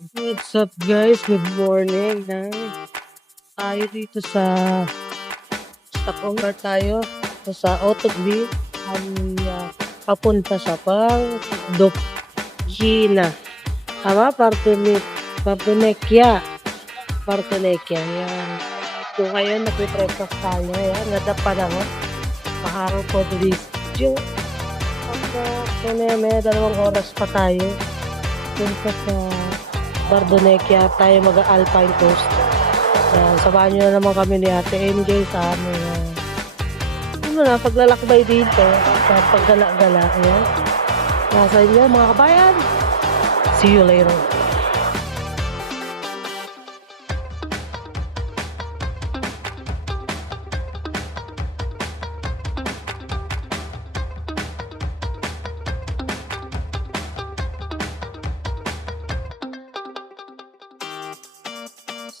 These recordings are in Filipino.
What's up guys? Good morning. Tayo dito sa stopover tayo. Sa Autogri. Kami papunta sa Dokina. Tama? Partonekia. Partonekia. Yan. Kung ngayon nag-breakfast tayo. Yan. Nada pa na ho. Maharo po this. Yung may 2 oras pa tayo. Punta sa Bardonekia tayo mag-Alpine Coast. Samahan nyo na naman kami ni Ate NJ sa aming paglalakbay dito sa paggala-gala. Ayan. Nasa inyo mga kabayan. See you later.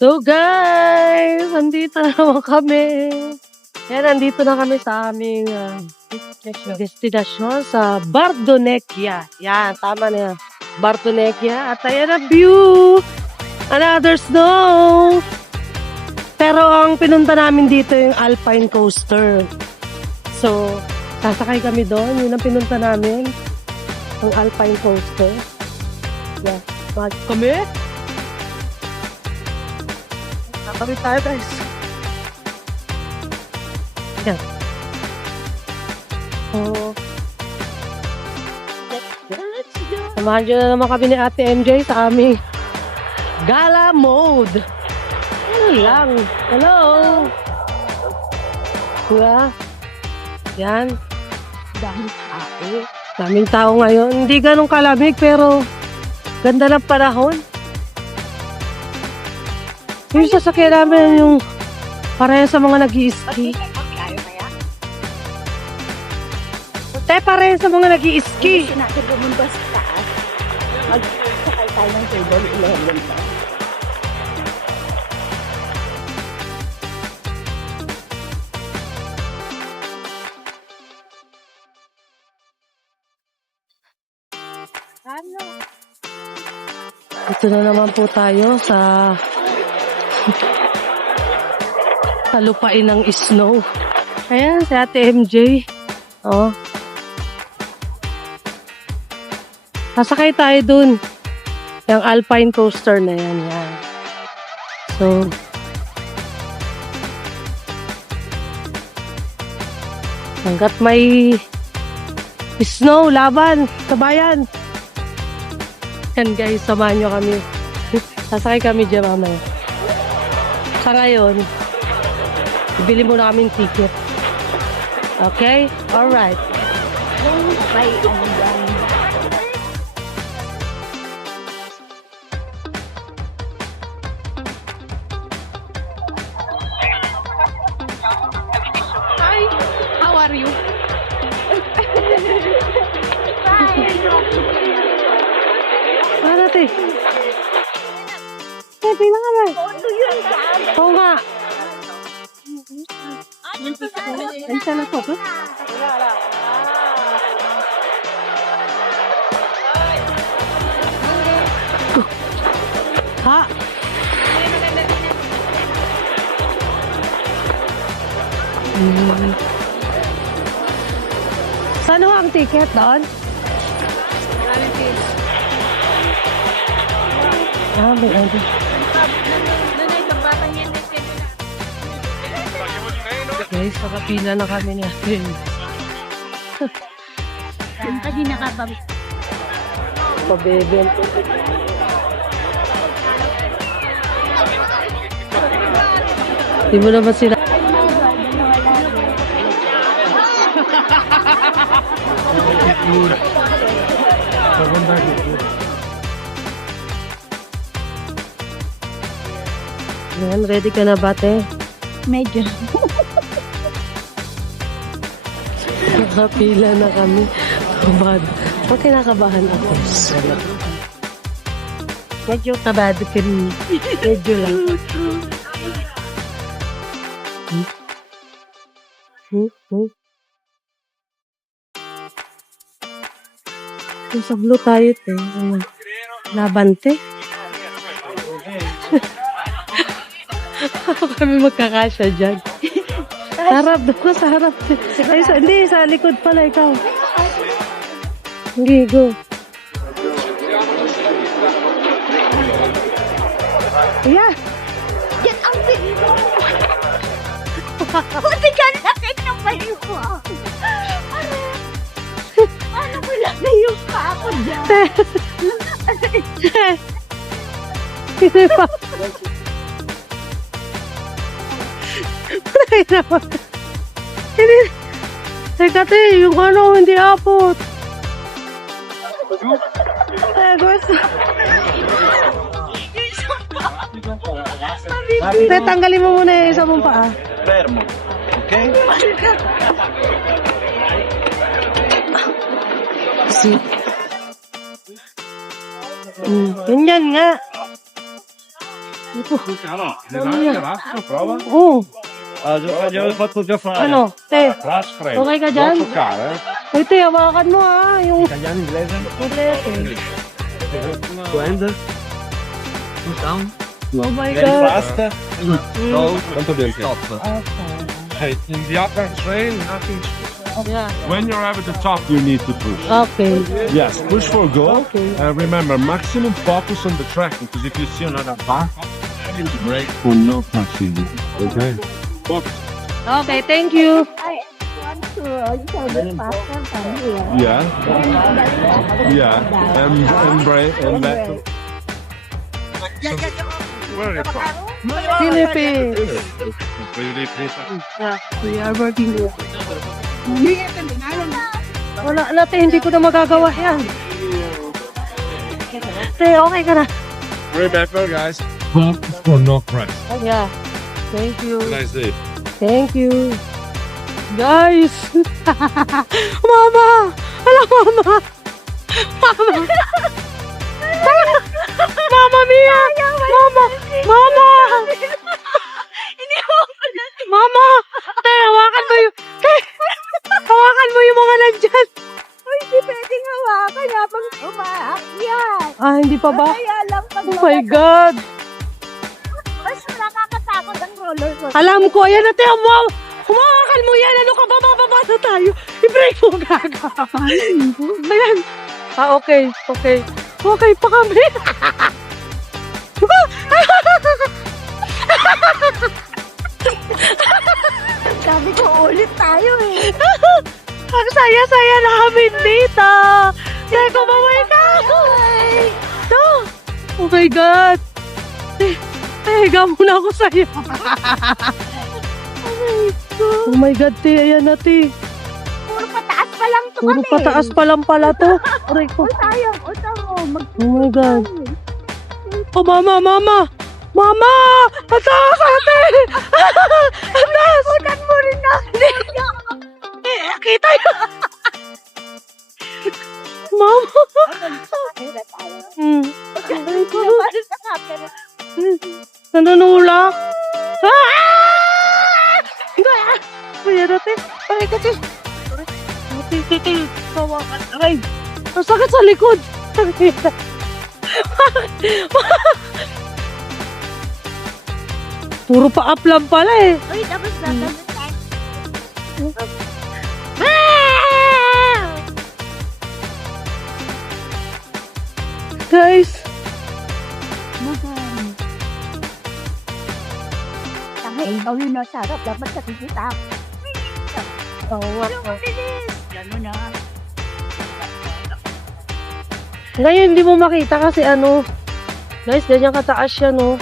So guys, nandito na naman kami. Yan, nandito na kami sa aming destinasyon sa Bardonekia. Yan, tama na yan. Bardonekia. At ayan na view. Another snow. Pero ang pinunta namin dito yung Alpine Coaster. So, sasakay kami doon. Yun ang pinunta namin. Ang Alpine Coaster. Yan. Kami. Kami tayo guys. Yan. So, samahan nyo na naman kami ni Ate MJ sa aming gala mode. Ano lang. Hello. Kuya. Yan. Daming tao ngayon. Hindi ganun kalamig pero ganda ng panahon. Yung sasakyan namin yung pareho sa mga nag-i-ski. Pareho sa mga nag-i-ski. Gusto natin bumunta sa taas. Magsakay tayo ng table 11 pa. Ito na naman po tayo sa lupain ng snow. Ayan, si Ate MJ. Oh. Sasakay tayo dun. Yung Alpine Coaster na yan. Yan. So, hanggat may snow, laban, sabayan. Yan guys, samahan nyo kami. Sasakay kami dyan mamaya. Sa ngayon, bibili muna kami ng ticket. Okay? Alright. May ano yan. Hi, how are you? Ano natin? Tingnan ka ba? Oo nga. Ay, sana po ba? Ha? Saan ho ang ticket doon? Ah, may ano. Guys, nakapila na kami ni Atin. Kasi nakabab. Pabeben. Di mo naman sila. Ayan, ready ka na ba, te? Medyo. Nakapila na kami. Kabad. Pag kinakabahan ako. Medyo kabado ka rin. Medyo lang. Sa blue tayo, te. Labante. Ako kami magkakasya dyan. Sa harap, doon ka sa harap. Ay, hindi, sa likod pala ikaw. Hindi, go. Yeah. Yan ang big mo! Buti ka laki ng payo ko. Paano ko laki yung pa ako dyan? Hindi pa. Patay naman. Hindi. Teka, te, yung ano, hindi abot. Gusto. Te, tanggalin mo muna yung isa mong paa. Fermo, ok? Si. Ganyan nga. Ito. Prova? Oh, Glielo ho fatto già fare. ano, te. Flash freddo. Okay ka dyan? Può toccare, Ay, te, hawakan mo yung Italiano, inglese? inglese. Blend. Oh my Very God. fast. No. Quanto tempo? Stop. Hey, in the upper train, nothing. Yeah. When you're at the top, you need to push. Okay. Yes, push for go. Okay. Remember, maximum focus on the track, because if you see another bar, brake will not touch you. Okay? Focus. Okay, thank you. I want to go faster from here. Yeah. Yeah. And brake and back. Where are you from? Philippines. Really, please. Yeah, we are working here. Wala na, te, hindi ko na magagawa yan. Te, okay ka na. Remember, guys. Focus for no crash. Yeah. Thank you. Nice day. Thank you. Guys! Mama! Hala, mama! Mama! Mama Mia! Mama! Mama! Mama! Te, hawakan mo yung... Te, hawakan mo yung mga nandyan. Uy, di pwedeng hawakan habang umaakyat. Ah, hindi pa ba? Kaya lang pag Oh my God! mas nakakatakot ang roller coaster. Alam ko, ayan na, te, humawakan mo yan. Ano ka ba? Bababa na tayo. I-break mo, gaga. Ayan. Ah, okay. Okay. Okay pa kami. Sabi ko, ulit tayo eh. Ang saya-saya namin dito. Teko, mamay ka. No. Oh my God. Higa muna ako sa'yo. Oh my God, te. Ayan na, te. Puro pataas pa lang to Puro kami. pataas pa lang pala to. Aray ko. Sayang, uta mo. Oh my God. Oh, mama, mama. Mama! Ang taas, ate! Ang taas! Huwag mo rin na. Kita yun! Mama! Hmm. Aray ko. Paano sa camera? Nanunulak. Ah! Hindi ah! Ayan natin. Aray kasi. Ate. Kawakan. Aray. Ang sakit sa likod. Puro pa up lang pala eh. Uy, tapos na. Guys. Tangi, ikaw yun nasa harap. Dapat sa kikita. Oo nga. Bilis. Gano'n na. Ngayon hindi mo makita kasi ano. Guys, ganyan kataas siya no.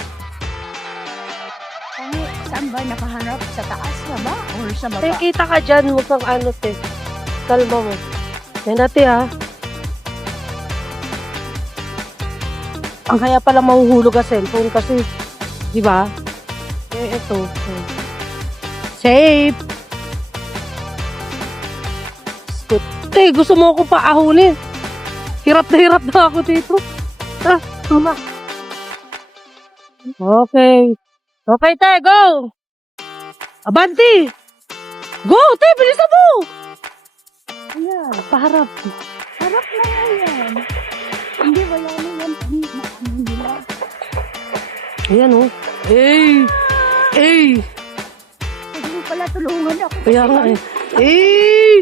Tangi, saan ba nakaharap? Sa taas na ba? Or sa baba? Te, kita ka dyan. Huwag kang ano, te. Kalma mo. Yan natin, ha. Ang kaya pala mahuhulog ang cellphone kasi, di ba? Eh, ito. Safe. Scoot. Te, gusto mo akong paahunin. Hirap na ako dito. Ah, mama. Okay. Okay, te, go! Abanti! Go, te, bilisan mo! Ayan. Paharap. Harap na nga yan. Hindi, wala na yan. Ano nila? Ayan oh. Eh! Eh! Hindi mo pala tulungan ako. Kaya nga eh. Eh!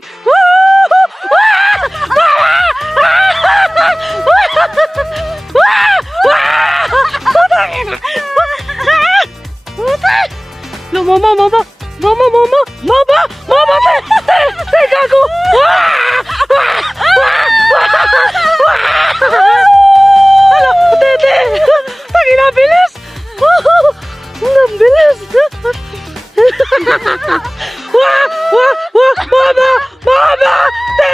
Mama, mama, mama, mama, mama, mama, te, gago! Hala, te, tangina, bilis! Ang bilis! Mama! Mama! Te!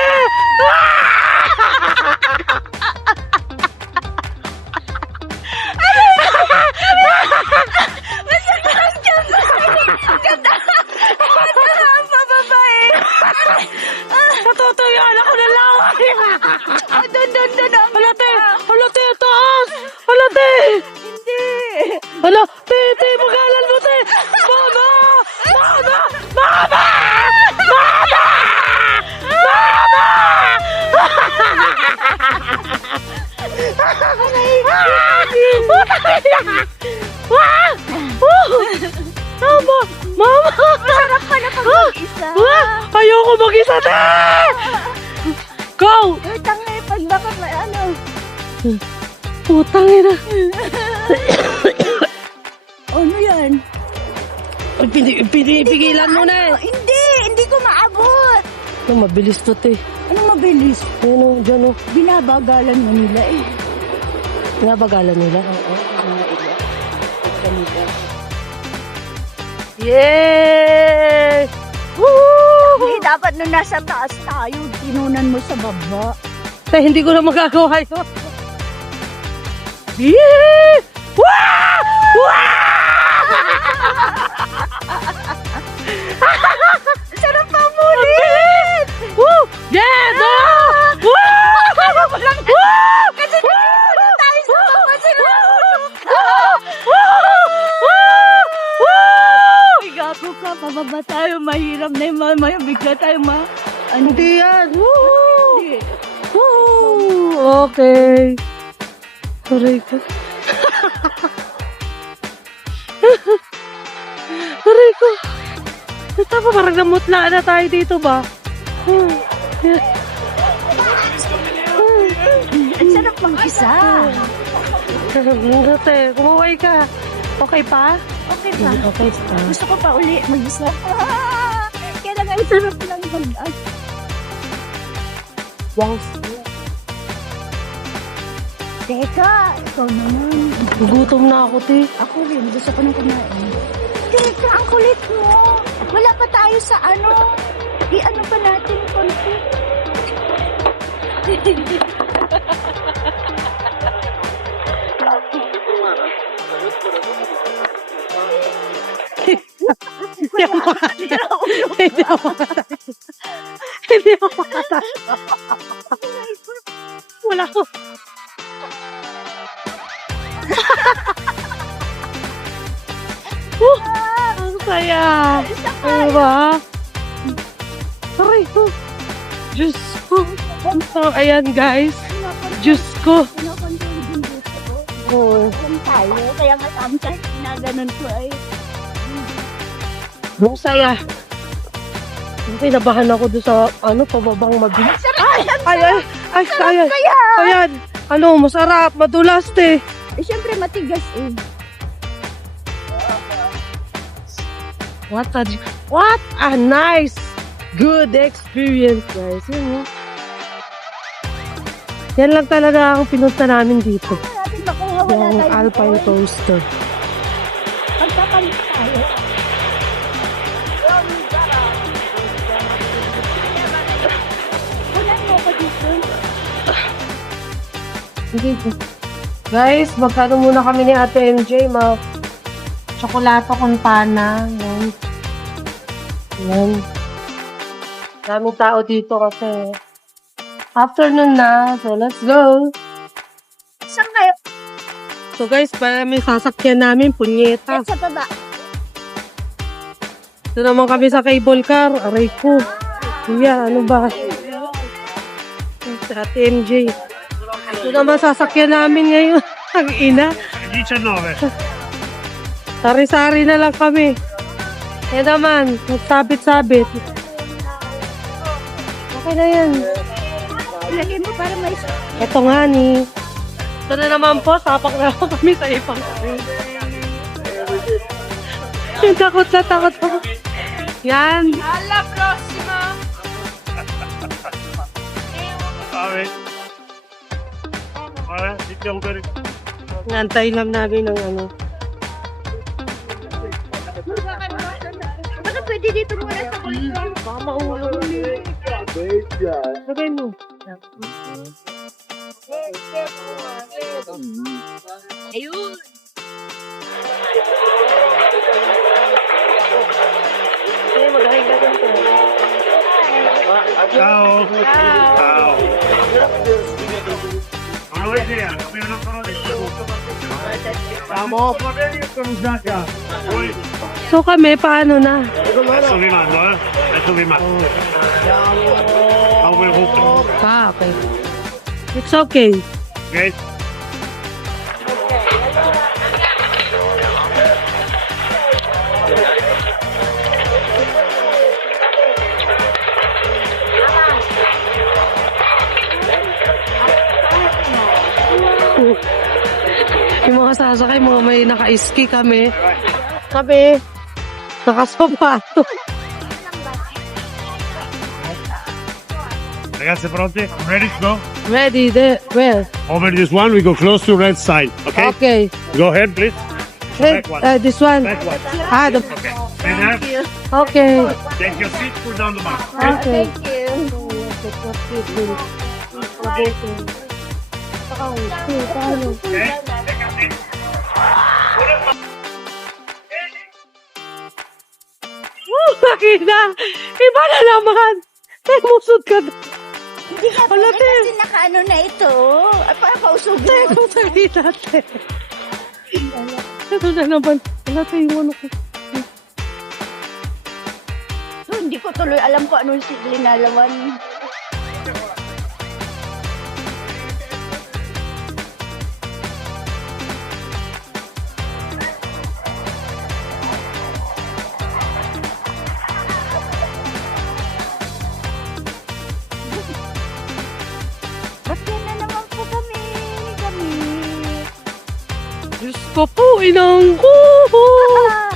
Natutuyaan ako ng laway! Doon. Hala, te! Hala, te! Taas! Hala, te! Hindi. Hala, te! Magalan mo, te! Mama! Mama! Mama! Mama! Mama! Mama! Masarap pala pag mag-isa. Ayoko mag-isa, te! Go! Utang na yung pag baka ano. Putang ina. Ano yan? Pinipigilan mo na eh. Hindi ko maabot. Mabilis to, te. Anong mabilis? Yan o, dyan o. Binabagalan mo nila eh. Nabagalan nila. Yay! Woo! Eh, dapat nung nasa taas tayo, tinunan mo sa baba. Tay, hindi ko na magagawa yun. Yay! Wow! Sarap pa mulit! Woo! Yes! Woo! Kasi nagpunta tayo sa baba sila. Ay, gago ka, pababa tayo, mahirap na yung may bigla tayo ano? Hindi yan. Hindi. Woo! Okay. Aray ko. Aray ko. Ito pa, parang namutla na tayo dito ba? Ang sarap mag-isa. Dati, kumaway ka. Okay pa? Okay pa. Okay pa. Gusto ko pa uli mag-isa. Kaya lang ang sarap lang Wow. Teka, ikaw naman. Gutom na ako, te. Ako rin, gusto ko nang kumain. Teka, ang kulit mo. Wala pa tayo sa ano. I-ano pa natin konti. Hindi ako makatay. Hindi ako makatay. Hindi ako makatay. Wala ko. Ang saya. Ano ba? Aray ko. Diyos ko. So, ayan guys. Diyos ko. Pinakontrol din dito ko. Oh. Alam tayo, kaya nga sometimes ginaganon ko ay. Ang saya. Pinabahan ako doon sa pababang mabilis. Ay. Kaya! Ayan. Ano, masarap, madulas, te. Eh, syempre matigas eh. What a nice, good experience, guys. Yun, oh. Yan lang talaga ang pinunta namin dito. Ano natin makuha, wala Yung tayo. Alpine Toaster. Pagkapalit tayo. Wala mo ko dito. Dito. Guys, magkano muna kami ni Ate MJ, Chocolate con pana. Yan. Yan. Daming tao dito kasi afternoon na. So, let's go. Saan kayo? So, guys, para may sasakyan namin, punyeta. Sa baba. Ito naman kami sa cable car. Aray ko. Kuya, ano ba? Sa Ate MJ. Ito naman sasakyan namin ngayon. Ang ina. 19. Sari-sari na lang kami. Yan naman, nagsabit-sabit. Okay na yan. Ilagay mo para may... Ito nga ni. Ito na naman po, sapak na ako kami sa ipang kami. Yung takot na takot ako. Yan. Alla prossima! Sorry. Alright, dito yung very... Nantay lang namin ng ano. Baka pwede dito muna sa kulit. Baka maulog. Lagay mo. Ayun. Ay, mag-hike ka dun. Ciao. Ciao. Allora, idea, abbiamo una parola di Siamo. So kami, paano na? Adesso vi mando, Adesso vi mando. How will hook? Okay. It's okay. Okay? Yung mga sasakay, mga may naka-ski kami. Kami, nakasapato. Ragazzi, pronti? Ready to go? Ready, where? Over this one, we go close to red side. Okay? Okay. Go ahead, please. Hey, Back one. this one. Back one. The, Okay. Stay there. okay. Take your seat, pull down the mask. Okay. Thank you. Okay? Take a seat. Makina! Iba na naman! Musod ka doon. Hindi ka Wala, pwede kasi nakaano na ito. Ay, para pausog na. Sorry natin. Ito na naman. Wala tayo yung ano ko. So, hindi ko tuloy alam kung ano si linalawan. Ba't yan na naman po kami? Diyos ko po, inang ko.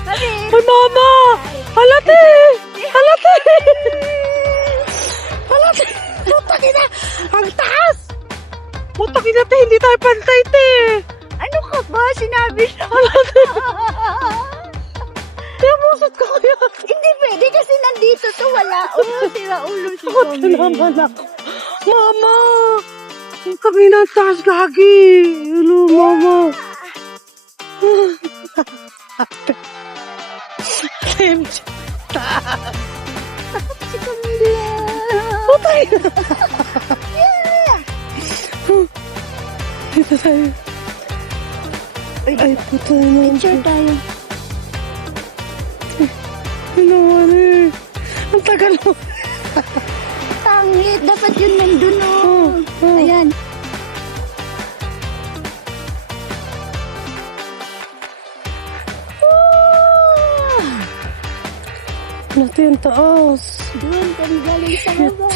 Kami! Ay, mama! Halate! Halate! Halate! Putak ina! Ang taas! Putak ina, te! Hindi tayo pantay, te! Ano ka ba? Sinabi na. Halate! Kaya musot ko kaya. Hindi pwede kasi nandito to. Wala. Sira ulo si Takot Tommy. na naman ako. Mama! Ang kami na taas lagi. Hello, mama. Taas. Si Camila. Putay na. Dito tayo. Ay, putay na. Picture tayo. Ano, ano eh. Ang tagal mo. Tangit. Dapat yun nandun oh. Ayan. Nato yung taas. Doon kami galing sa baba.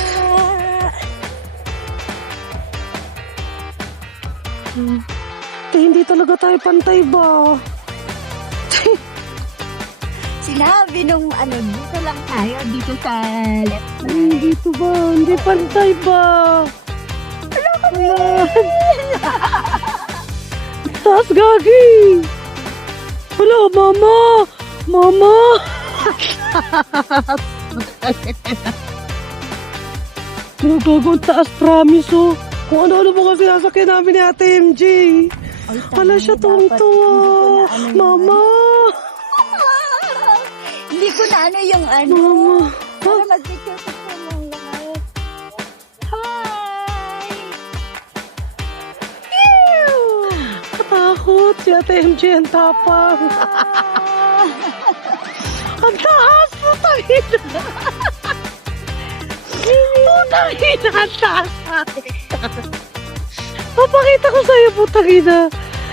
Hindi talaga tayo pantay ba? Sinabi nung ano, dito lang tayo. Dito sa left Dito ba? Hindi pantay ba? Wala. Taas gagi. Wala, mama. Mama. Nagagawang taas, promise oh. Kung ano-ano mo kasi nasakyan namin ni Ate MJ. Wala siya tuwang-tuwa. Mama. Hindi ko na ano yung ano. Mama. Para mag-picture ko sa mga. Hi! Ew! Katakot. Si Ate MJ ang tapang. Ang taas. Putangin na. Putangin na. Ang taas. Papakita ko sa'yo, putang ina.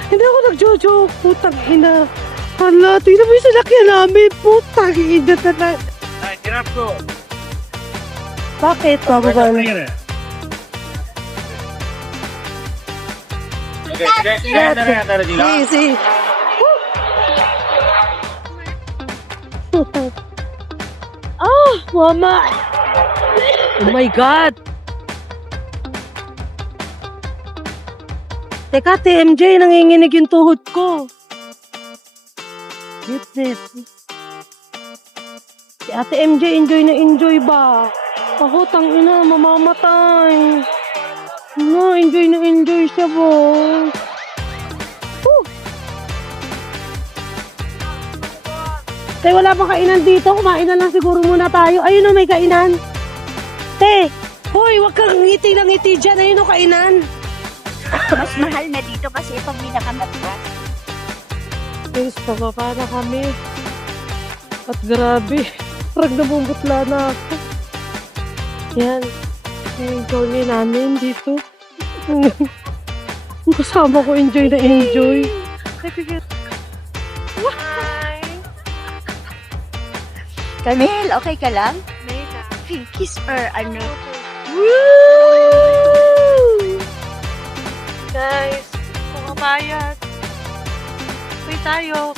Hindi ako nagjo-joke, putang ina. Hala, tingnan mo yung sasakyan namin. Putang ina talaga. Hey, get up, go. Bakit? Bababa na. Sí. Oh, mama. Oh my God. Teka, TMJ, nanginginig yung tuhod ko. Goodness. Si Ate MJ, enjoy na enjoy ba? Ako, tangina, mamamatay. No, enjoy na enjoy siya, boy. Te, wala pang kainan dito. Kumain na lang siguro muna tayo. Ayun o, may kainan. Te, hoy, wag kang ngiti lang ngiti dyan. Ayun o, kainan. Mas mahal na dito kasi pag pinakamatras. Guys, pababa na kami. At grabe, parang nabubutla na ako. Yan. Yung journey namin dito. Kasama ko enjoy na enjoy. Camille, okay ka lang? Kiss or ano? Woo! Guys, pumabayad. Uy tayo.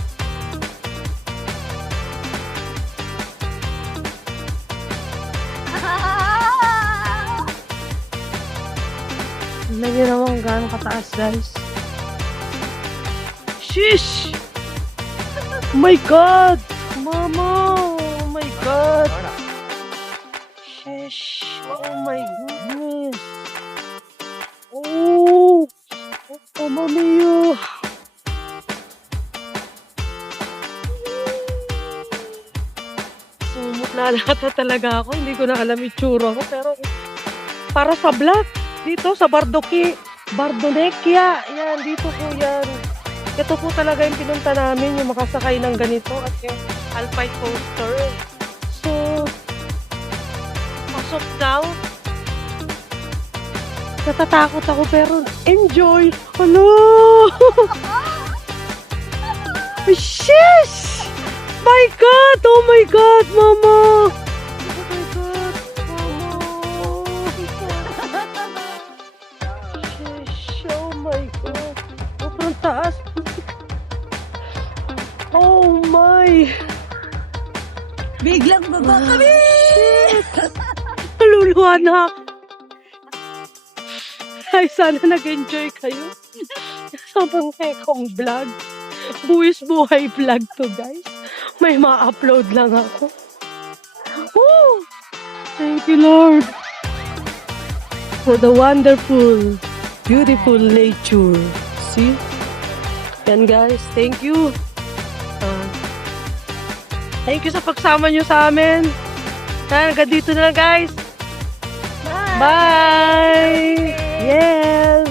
Tignan nyo naman kung gaano kataas, guys. Shish! Oh my God! Mama! Oh my God! Shish! Oh my goodness! Oh! Oh, mamiyo! Sumutla na talaga ako. Hindi ko na alam yung tsura ko. Pero para sa vlog. Dito sa Bardonecchia. Yan, dito po yan. Ito po talaga yung pinunta namin, yung makasakay ng ganito at yung Alpine coaster. So, pasok daw. Natatakot ako pero enjoy. Ano? Shish! My God! Oh my God, Mama! Oh my God, Mama! Shish! Oh my God! Sobrang taas. Oh my! Biglang baba kami! Naluluwa na ako. Ay, sana nag-enjoy kayo. Sabang ekong vlog. Buwis buhay vlog to, guys. May ma-upload lang ako. Woo! Thank you, Lord. For the wonderful, beautiful nature. See? Yan, guys. Thank you. Thank you sa pagsama nyo sa amin. Hanggang dito na lang, guys. Bye! Yes!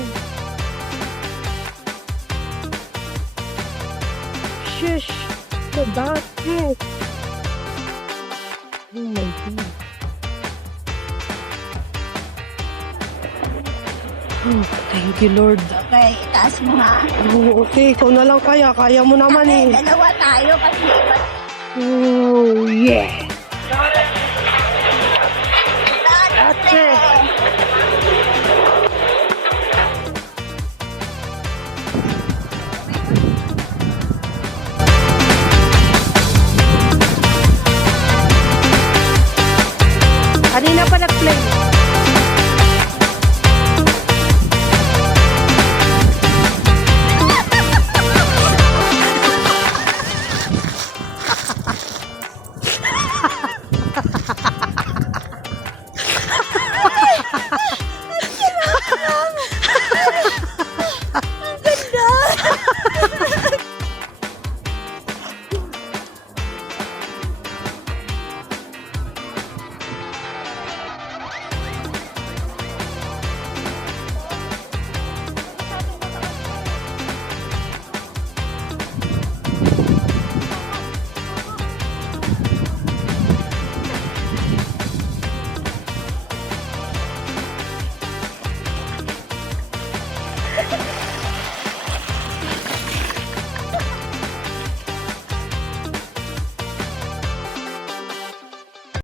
Shish! The basket! Oh my God! Oh, thank you, Lord. Okay, taas mo nga. Oh, okay, ikaw na lang kaya. Kaya mo naman eh. Dalawa tayo kasi iba. Oh, yeah! That's it! Kanina pa nag-play.